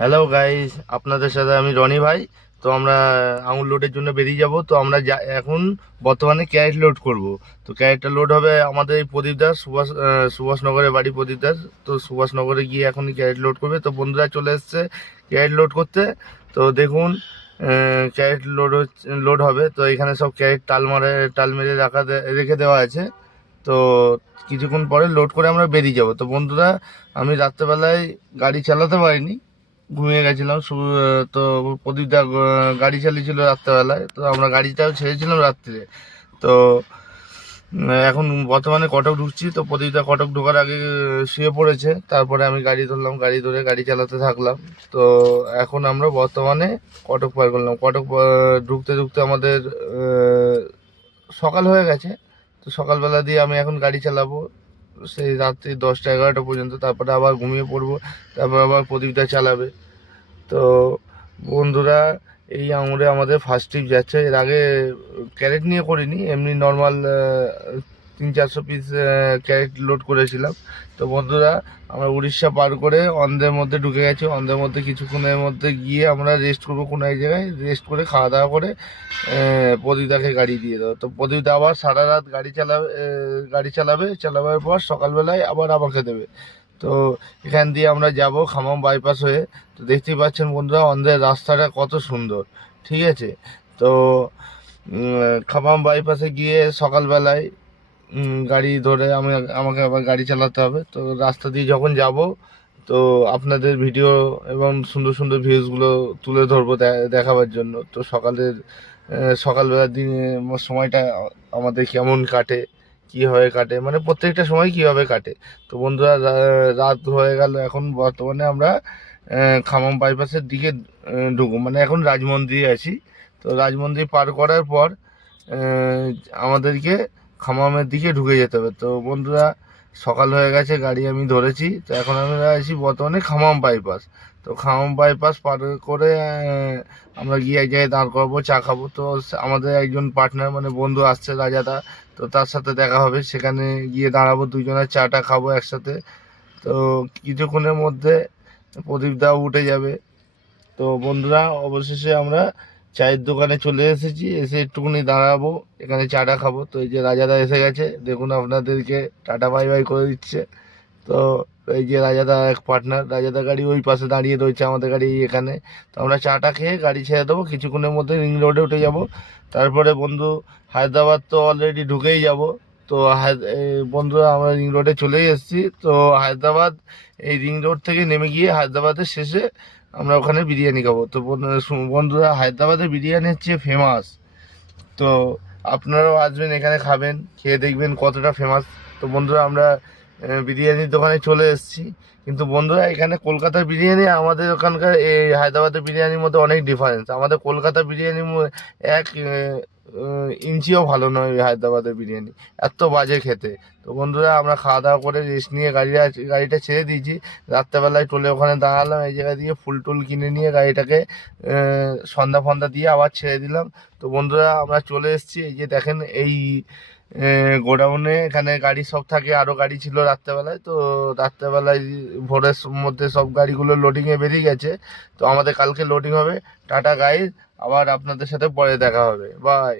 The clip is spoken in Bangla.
হ্যালো গাইস, আপনাদের সাথে আমি রনি ভাই। তো আমরা আঙুর লোডের জন্য বেরিয়ে যাব। তো আমরা এখন বর্তমানে ক্যারেট লোড করব। তো ক্যারেটটা লোড হবে আমাদের এই প্রদীপ দাস, সুভাষনগরের বাড়ি প্রদীপ দাস। তো সুভাষনগরে গিয়ে এখনই ক্যারেট লোড করবে। তো বন্ধুরা চলে এসছে ক্যারেট লোড করতে। তো দেখুন, ক্যারেট লোড হবে। তো এখানে সব ক্যারেট টাল মেরে রেখে দেওয়া আছে। তো কিছুক্ষণ পরে লোড করে আমরা বেরিয়ে যাব। তো বন্ধুরা, আমি রাত্রেবেলায় গাড়ি চালাতে পারিনি, ঘুমিয়ে গেছিলাম। তো প্রদীপদা গাড়ি চালিয়েছিল রাত্রেবেলায়। তো আমরা গাড়িটাও ছেড়েছিলাম রাত্রে। তো এখন বর্তমানে কটক ঢুকছি। তো প্রদীপদা কটক ঢোকার আগে শুয়ে পড়েছে। তারপরে আমি গাড়ি ধরলাম, গাড়ি ধরে গাড়ি চালাতে থাকলাম। তো এখন আমরা বর্তমানে কটক পার করলাম। কটক ঢুকতে ঢুকতে আমাদের সকাল হয়ে গেছে। তো সকালবেলা দিয়ে আমি এখন গাড়ি চালাবো সেই রাত্রি 10টা 11টা পর্যন্ত। তারপরে আবার ঘুমিয়ে পড়বো। তারপর আবার প্রদীপদা চালাবে। তো বন্ধুরা, এই আঙুরে আমাদের ফার্স্ট ট্রিপ যাচ্ছে। এর আগে ক্যারেট নিয়ে করিনি, এমনি নর্মাল 300-400 পিস ক্যারেট লোড করেছিলাম। তো বন্ধুরা, আমরা উড়িষ্যা পার করে অন্ধ্রের মধ্যে ঢুকে গেছি। অন্ধ্রের মধ্যে কিছুক্ষণের মধ্যে গিয়ে আমরা রেস্ট করবো কোনো এক জায়গায়। রেস্ট করে খাওয়া দাওয়া করে প্রদীপদাকে গাড়ি দিয়ে দেবো। তো প্রদীপদা আবার সারা রাত চালাবার পর সকালবেলায় আবার আমাকে দেবে। তো এখান দিয়ে আমরা যাব খামাম বাইপাস হয়ে। তো দেখতেই পাচ্ছেন বন্ধুরা, অন্ধ্রের রাস্তাটা কত সুন্দর। ঠিক আছে। তো খামাম বাইপাসে গিয়ে সকালবেলায় গাড়ি ধরে আমাকে আবার গাড়ি চালাতে হবে। তো রাস্তা দিয়ে যখন যাব, তো আপনাদের ভিডিও এবং সুন্দর সুন্দর ভিউজগুলো তুলে ধরবো দেখাবার জন্য। তো সকালবেলার দিনে সময়টা আমাদের কেমন কাটে, কীভাবে কাটে, মানে প্রত্যেকটা সময় কীভাবে কাটে। তো বন্ধুরা, রাত হয়ে গেল। এখন বর্তমানে আমরা খামাম বাইপাসের দিকে ঢুকবো, মানে এখন রাজমন্দিরে আছি। তো রাজমন্দির পার করার পর আহ, আমাদেরকে খামামের দিকে ঢুকে যেতে হবে। তো বন্ধুরা, সকাল হয়ে গেছে, গাড়ি আমি ধরেছি। তো এখন আমরা আছি বর্তমানে খামাম বাইপাস। তো খামাম বাইপাস পার করে আমরা গিয়ে এক জায়গায় দাঁড় করাবো, চা খাবো। তো আমাদের একজন পার্টনার মানে বন্ধু আসছে, রাজাদা। তো তার সাথে দেখা হবে, সেখানে গিয়ে দাঁড়াবো, দুজনের চাটা খাবো একসাথে। তো কিছুক্ষণের মধ্যে প্রদীপদাও উঠে যাবে। তো বন্ধুরা, অবশেষে আমরা চায়ের দোকানে চলে এসেছি। এসে একটুখানি দাঁড়াবো, এখানে চাটা খাবো। তো এই যে রাজাদা এসে গেছে, দেখুন আপনাদেরকে টাটা বাই বাই করে দিচ্ছে। তো এই যে রাজাদা এক পার্টনার, রাজাদা গাড়ি ওই পাশে দাঁড়িয়ে রয়েছে, আমাদের গাড়ি এখানে। তো আমরা চাটা খেয়ে গাড়ি ছেড়ে দেবো, কিছুক্ষণের মধ্যে রিং রোডে উঠে যাব। তারপরে বন্ধু, হায়দ্রাবাদ তো অলরেডি ঢুকেই যাব। তো বন্ধুরা, আমরা রিং রোডে চলেই এসেছি। তো হায়দ্রাবাদ, এই রিং রোড থেকে নেমে গিয়ে হায়দ্রাবাদের শেষে আমরা ওখানে বিরিয়ানি খাবো। তো বন্ধুরা, হায়দ্রাবাদের বিরিয়ানি হচ্ছে ফেমাস। তো আপনারাও আসবেন, এখানে খাবেন, খেয়ে দেখবেন কতটা ফেমাস। তো বন্ধুরা, আমরা বিরিয়ানির দোকানে চলে এসেছি। কিন্তু বন্ধুরা, এখানে কলকাতার বিরিয়ানি আমাদের ওখানকার এই হায়দ্রাবাদের বিরিয়ানির মধ্যে অনেক ডিফারেন্স। আমাদের কলকাতার বিরিয়ানির এক ইঞ্চিও ভালো নয় ওই হায়দ্রাবাদের বিরিয়ানি, এত বাজে খেতে। তো বন্ধুরা, আমরা খাওয়া দাওয়া করে রেস্ট নিয়ে গাড়িটা ছেড়ে দিয়েছি। রাত্রেবেলায় টোলে ওখানে দাঁড়ালাম, এই জায়গা দিয়ে ফুল টুল কিনে নিয়ে গাড়িটাকে সন্ধ্যা ফন্দা দিয়ে আবার ছেড়ে দিলাম। তো বন্ধুরা, আমরা চলে এসেছি। এই যে দেখেন, এই গোডাউনে এখানে গাড়ি সব থাকে। আরও গাড়ি ছিল রাত্রেবেলায়। তো রাত্রেবেলায় ভোরের মধ্যে সব গাড়িগুলো লোডিংয়ে বেরিয়ে গেছে। তো আমাদের কালকে লোডিং হবে। টাটা গাইজ, আবার আপনাদের সাথে পরে দেখা হবে। বাই।